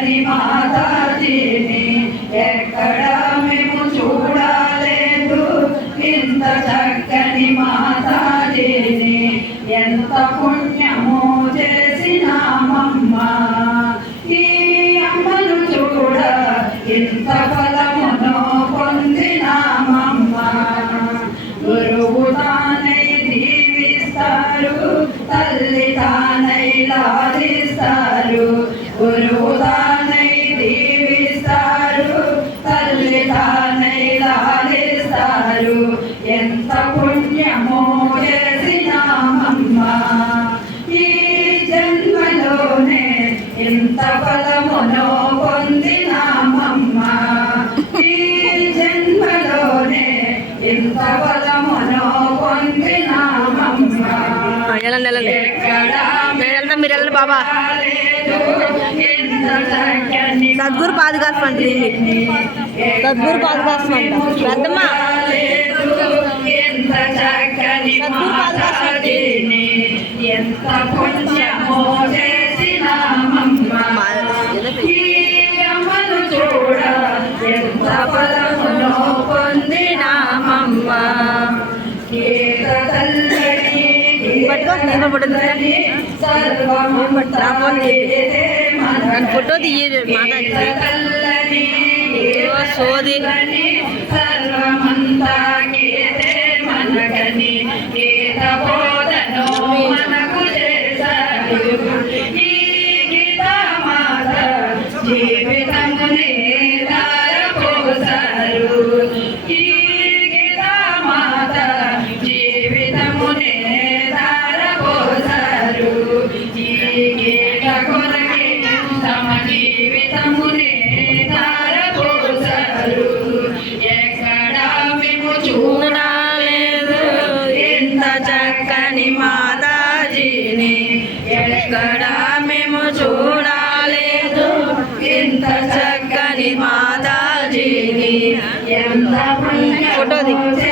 చక్కని మాతాజీని ఎక్కడ మేము చూడలేదు. ఇంత చక్కని మాతాజీని ఎంత పుణ్యము చేసినామమ్మ. ఈ అమ్మను చూడ ఇంత ఫలమును పొందినామమ్మ. గురువు తానై దీవిస్తారు, తల్లి తానై లాలిస్తారు. గురువు తానై దీవిస్తారు, తల్లి తానై లాలిస్తారు. ఎంత పుణ్యమో చేసినామమ్మ. ఈ జన్మలోనే ఎంత ఫలమునో పొందినామమ్మ. ఈ జన్మలోనే ఎంత ఫలమునో పొందినామమ్మ. మీరు బాబా సద్గురు పాదుకాసం అంటే సద్గురు పాదుకాసం అంట పెద్దమ్మా. సద్గురు పాదుకాసం ఎంత పుణ్యమో చేసినామమ్మ. ఈ అమ్మను చూడ ఎంత ఫలమునో పొందినామమ్మ. ఫోటో తీయ సోది మనకు చేశారు. ఈ గీతామాత జీవితమునే ధారపోసారు. ఈ గీతామాత జీవితమునే ధారపోసారు. ఈ గీత కొరకే తమ జీవితమునే ధారపోసారు. ఎక్కడా మేము చూడలేదు ఎంత చక్కని మాతాజీని. ఎక్కడా మేము చూడలేదు ఎంత చక్కని మాతాజీని. ఎంత పుణ్యమో